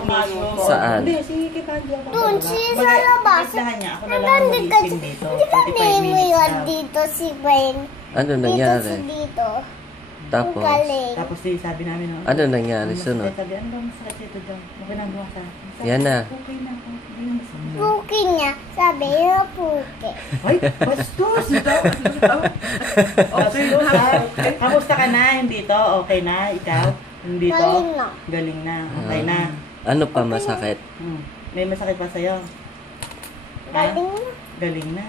magluto. Saan? Hindi, si Kikandi ako. Doon, sa labas. Imbitahan niya. Ako na lang ang magising dito. 45 Hindi mo minutes yun daw. dito si Ben. Ano nangyari? Dito. Tapos, Tapos sabi namin, ano nangyari sunod? Sabi, ano ba masakit dito dyan? Okay na buwan ka. Yan na. Okay na. Hindi na masakit. Puki niya. Sabi niya puki. Ay, bastos! Okay na. Kamusta ka na? Hindi to? Okay na? Ikaw? Hindi to? Galing na. Galing na. Okay na. Ano pa masakit? May masakit pa sa'yo? Galing na. Galing na.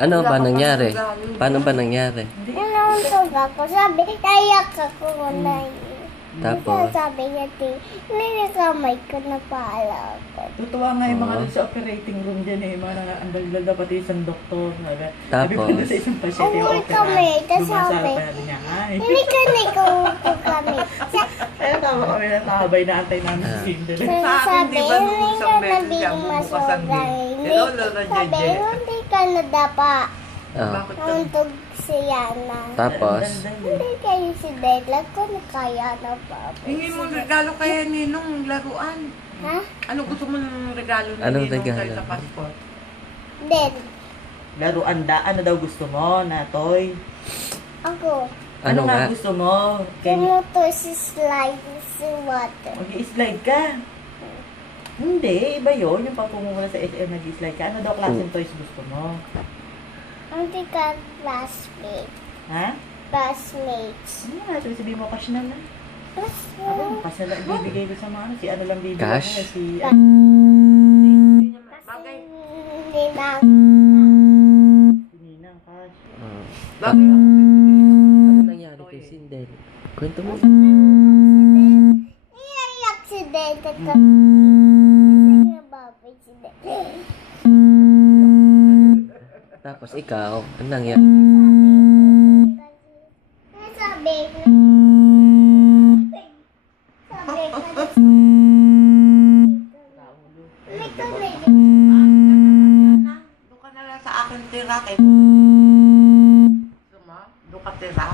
Ano ba nangyari? Paano ba nangyari? Inuuntog ako. Sabi, kayak ako na Tapos? Sabi niya, nilikamay ko na pala ako. Tutuwa nga yung mga sa operating room dyan eh. Mga andal pati isang doktor. Sabi Tapos? pa na sa isang pasyente yung Ay, opera. kami, tas Dumasal sabi, pa natin niya. Ay. hindi ka nikupo kami. Kaya tama kami na tabay na antay namin si Sindel. Sabi, hindi ka nabing masugay. Sabi, hindi ka nadapa. Nauntog si Yana. Tapos? Hindi kayo si Dela kung kaya na pa. Hingin mo regalo kaya Ninong laruan. Ha? Ano gusto mo ng regalo ni Anong Ninong regalo? sa passport? Den. Laruan ano daw gusto mo na toy? Ako. Ano nga? Gusto mo? Kumuto si slide si water. Mag-i-slide ka? Hindi, iba yun. Yung pagpumula sa SM nag-i-slide ka. Ano daw klaseng toys gusto mo? Hindi ka classmate. Ha? Classmates. Ano nga, sabi mo cash na lang. Classmates. Ako, cash na lang bibigay ko sa mga ano. Si ano lang bibigay Cash? ko. Si Bagay. Hindi na. Ninang cash. Bagay ako Ano nangyari kay Sindel? Kwento mo. Iyak si Dela ka. Hindi nga babay si Dela. Tapos ikaw, ano nangyari? Sabi ko. Doon ka na lang sa akin tira kay Gusto mo? Doon ka tira?